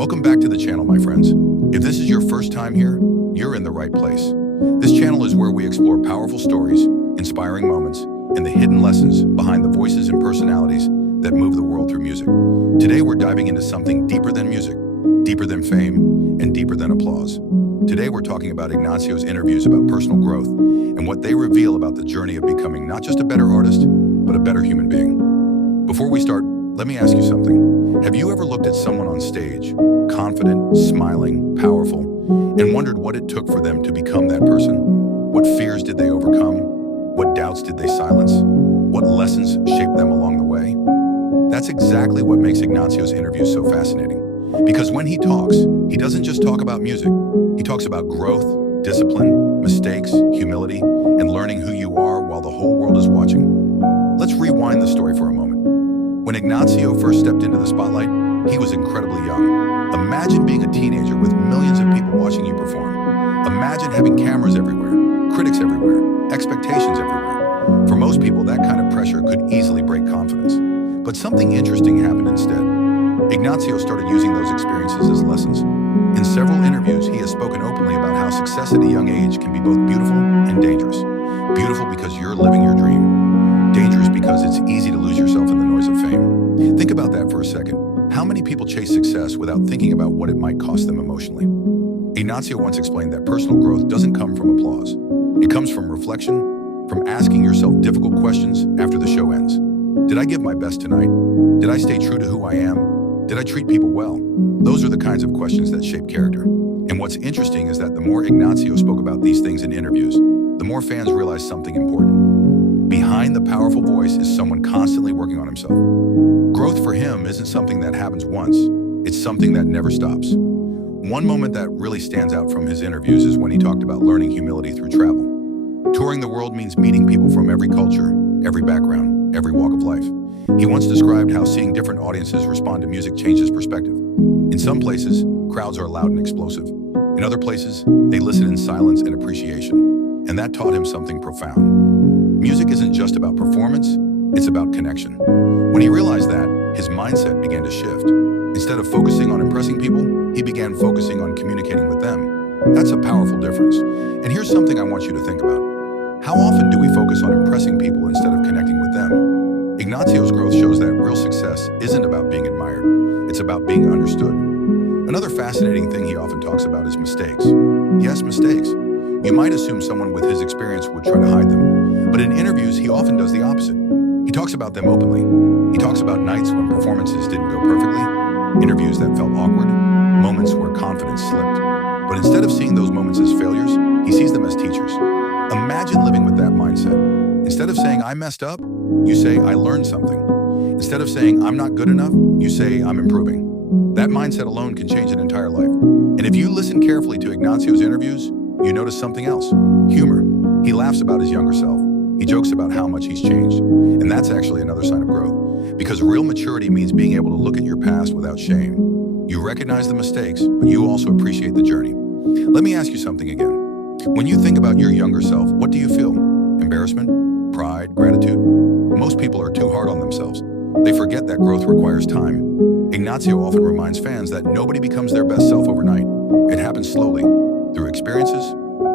Welcome back to the channel, my friends. If this is your first time here, you're in the right place. This channel is where we explore powerful stories, inspiring moments, and the hidden lessons behind the voices and personalities that move the world through music. Today, we're diving into something deeper than music, deeper than fame, and deeper than applause. Today, we're talking about Ignazio's interviews about personal growth and what they reveal about the journey of becoming not just a better artist, but a better human being. Before we start, let me ask you something. Have you ever looked at someone on stage, confident, smiling, powerful, and wondered what it took for them to become that person? What fears did they overcome? What doubts did they silence? What lessons shaped them along the way? That's exactly what makes Ignazio's interviews so fascinating. Because when he talks, he doesn't just talk about music. He talks about growth, discipline, mistakes, humility, and learning who you are while the whole world is watching. Let's rewind the story for a moment. When Ignazio first stepped into the spotlight, he was incredibly young. Imagine being a teenager with millions of people watching you perform. Imagine having cameras everywhere, critics everywhere, expectations everywhere. For most people, that kind of pressure could easily break confidence. But something interesting happened instead. Ignazio started using those experiences as lessons. In several interviews, he has spoken openly about how success at a young age can be both beautiful and dangerous. Beautiful because you're living your dream. Dangerous because it's easy to lose yourself in the noise of fame. Think about that for a second. How many people chase success without thinking about what it might cost them emotionally? Ignazio once explained that personal growth doesn't come from applause. It comes from reflection, from asking yourself difficult questions after the show ends. Did I give my best tonight? Did I stay true to who I am? Did I treat people well? Those are the kinds of questions that shape character. And what's interesting is that the more Ignazio spoke about these things in interviews, the more fans realized something important. Behind the powerful voice is someone constantly working on himself. Growth for him isn't something that happens once, it's something that never stops. One moment that really stands out from his interviews is when he talked about learning humility through travel. Touring the world means meeting people from every culture, every background, every walk of life. He once described how seeing different audiences respond to music changes perspective. In some places, crowds are loud and explosive. In other places, they listen in silence and appreciation. And that taught him something profound. Music isn't just about performance, it's about connection. When he realized that, his mindset began to shift. Instead of focusing on impressing people, he began focusing on communicating with them. That's a powerful difference. And here's something I want you to think about. How often do we focus on impressing people instead of connecting with them? Ignazio's growth shows that real success isn't about being admired, it's about being understood. Another fascinating thing he often talks about is mistakes. Yes, mistakes. You might assume someone with his experience would try to hide them, but in interviews, he often does the opposite. He talks about them openly. He talks about nights when performances didn't go perfectly, interviews that felt awkward, moments where confidence slipped. But instead of seeing those moments as failures, he sees them as teachers. Imagine living with that mindset. Instead of saying, I messed up, you say, I learned something. Instead of saying, I'm not good enough, you say, I'm improving. That mindset alone can change an entire life. And if you listen carefully to Ignazio's interviews, you notice something else. Humor. He laughs about his younger self. He jokes about how much he's changed. And that's actually another sign of growth. Because real maturity means being able to look at your past without shame. You recognize the mistakes, but you also appreciate the journey. Let me ask you something again. When you think about your younger self, what do you feel? Embarrassment? Pride? Gratitude? Most people are too hard on themselves. They forget that growth requires time. Ignazio often reminds fans that nobody becomes their best self overnight. It happens slowly, through experiences,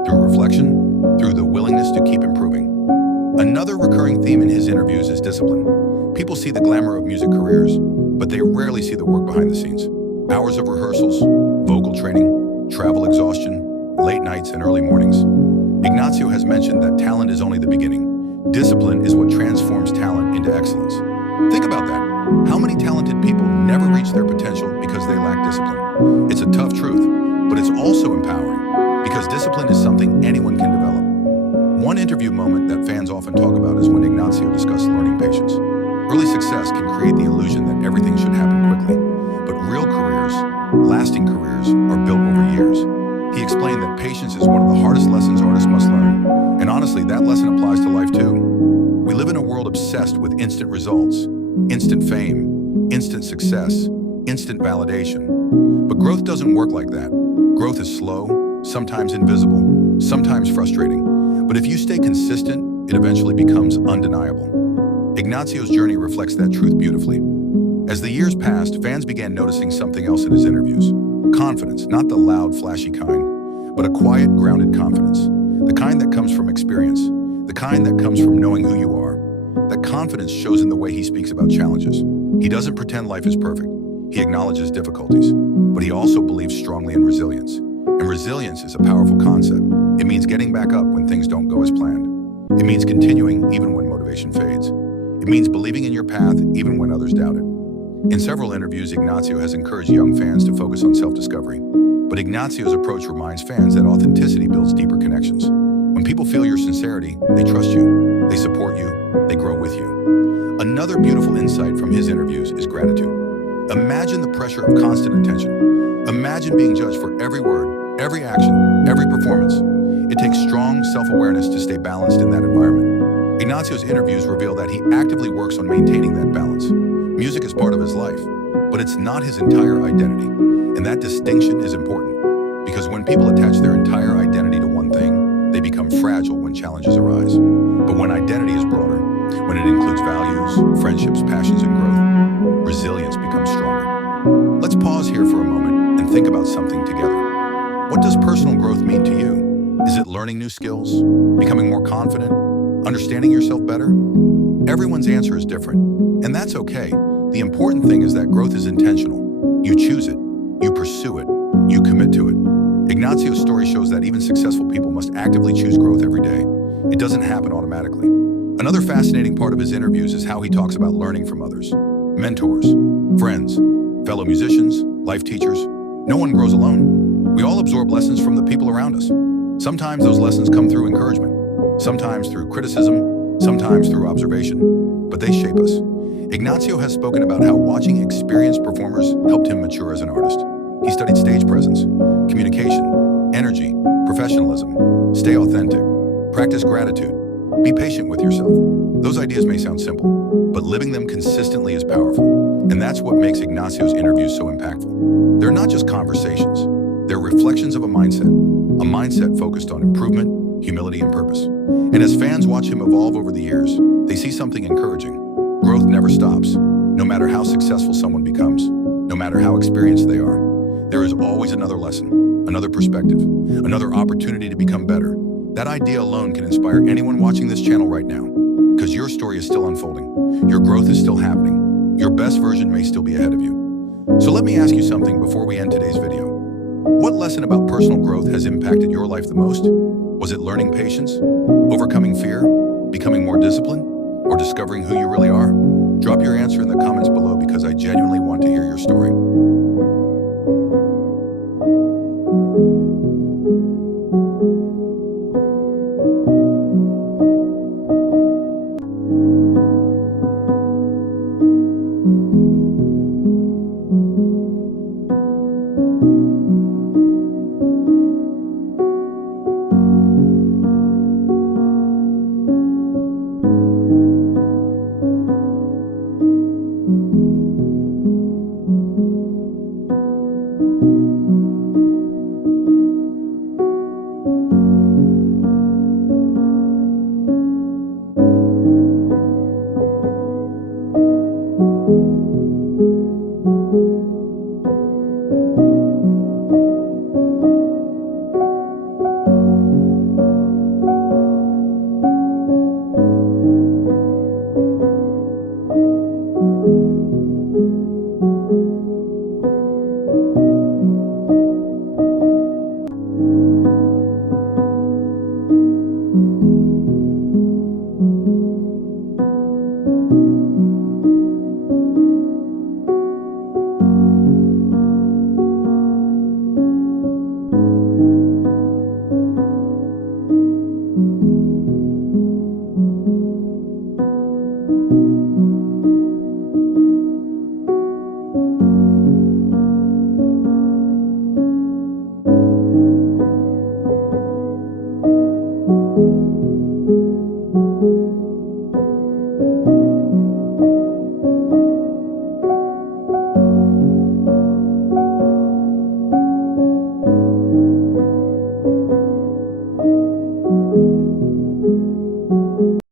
through reflection, through the willingness to keep improving. Another recurring theme in his interviews is discipline. People see the glamour of music careers, but they rarely see the work behind the scenes. Hours of rehearsals, vocal training, travel exhaustion, late nights and early mornings. Ignazio has mentioned that talent is only the beginning. Discipline is what transforms talent into excellence. Think about that. How many talented people never reach their potential because they lack discipline? It's a tough truth, but it's also empowering because discipline is something anyone can develop. One interview moment that fans often talk about is when Ignazio discussed learning patience. Early success can create the illusion that everything should happen quickly, but real careers, lasting careers, are built over years. He explained that patience is one of the hardest lessons artists must learn. And honestly, that lesson applies to life too. We live in a world obsessed with instant results, instant fame, instant success, instant validation. But growth doesn't work like that. Growth is slow, sometimes invisible, sometimes frustrating. But if you stay consistent, it eventually becomes undeniable. Ignazio's journey reflects that truth beautifully. As the years passed, fans began noticing something else in his interviews. Confidence, not the loud, flashy kind, but a quiet, grounded confidence. The kind that comes from experience, the kind that comes from knowing who you are. That confidence shows in the way he speaks about challenges. He doesn't pretend life is perfect. He acknowledges difficulties, but he also believes strongly in resilience. And resilience is a powerful concept. It means getting back up when things don't go as planned. It means continuing even when motivation fades. It means believing in your path even when others doubt it. In several interviews, Ignazio has encouraged young fans to focus on self-discovery. But Ignazio's approach reminds fans that authenticity builds deeper connections. When people feel your sincerity, they trust you, they support you, they grow with you. Another beautiful insight from his interviews is gratitude. Imagine the pressure of constant attention. Imagine being judged for every word, every action, every performance. It takes strong self-awareness to stay balanced in that environment. Ignazio's interviews reveal that he actively works on maintaining that balance. Music is part of his life, but it's not his entire identity. And that distinction is important, because when people attach their entire identity to one thing, they become fragile when challenges arise. But when identity is broader, when it includes values, friendships, passions, and growth, resilience becomes stronger. Let's pause here for a moment and think about something together. What does personal growth mean to you? Is it learning new skills, becoming more confident, understanding yourself better? Everyone's answer is different, and that's okay. The important thing is that growth is intentional. You choose it, you pursue it, you commit to it. Ignazio's story shows that even successful people must actively choose growth every day. It doesn't happen automatically. Another fascinating part of his interviews is how he talks about learning from others. Mentors, friends, fellow musicians, life teachers. No one grows alone. We all absorb lessons from the people around us. Sometimes those lessons come through encouragement, sometimes through criticism, sometimes through observation, but they shape us. Ignazio has spoken about how watching experienced performers helped him mature as an artist. He studied stage presence, communication, energy, professionalism. Stay authentic. Practice gratitude. Be patient with yourself. Those ideas may sound simple, but living them consistently is powerful. And that's what makes Ignazio's interviews so impactful. They're not just conversations. They're reflections of a mindset focused on improvement, humility, and purpose. And as fans watch him evolve over the years, they see something encouraging. Growth never stops. No matter how successful someone becomes, no matter how experienced they are, there is always another lesson, another perspective, another opportunity to become better. That idea alone can inspire anyone watching this channel right now, because your story is still unfolding. Your growth is still happening. Your best version may still be ahead of you. So let me ask you something before we end today's video. What lesson about personal growth has impacted your life the most? Was it learning patience, overcoming fear, becoming more disciplined, or discovering who you really are? Drop your answer in the comments below, because I genuinely want to hear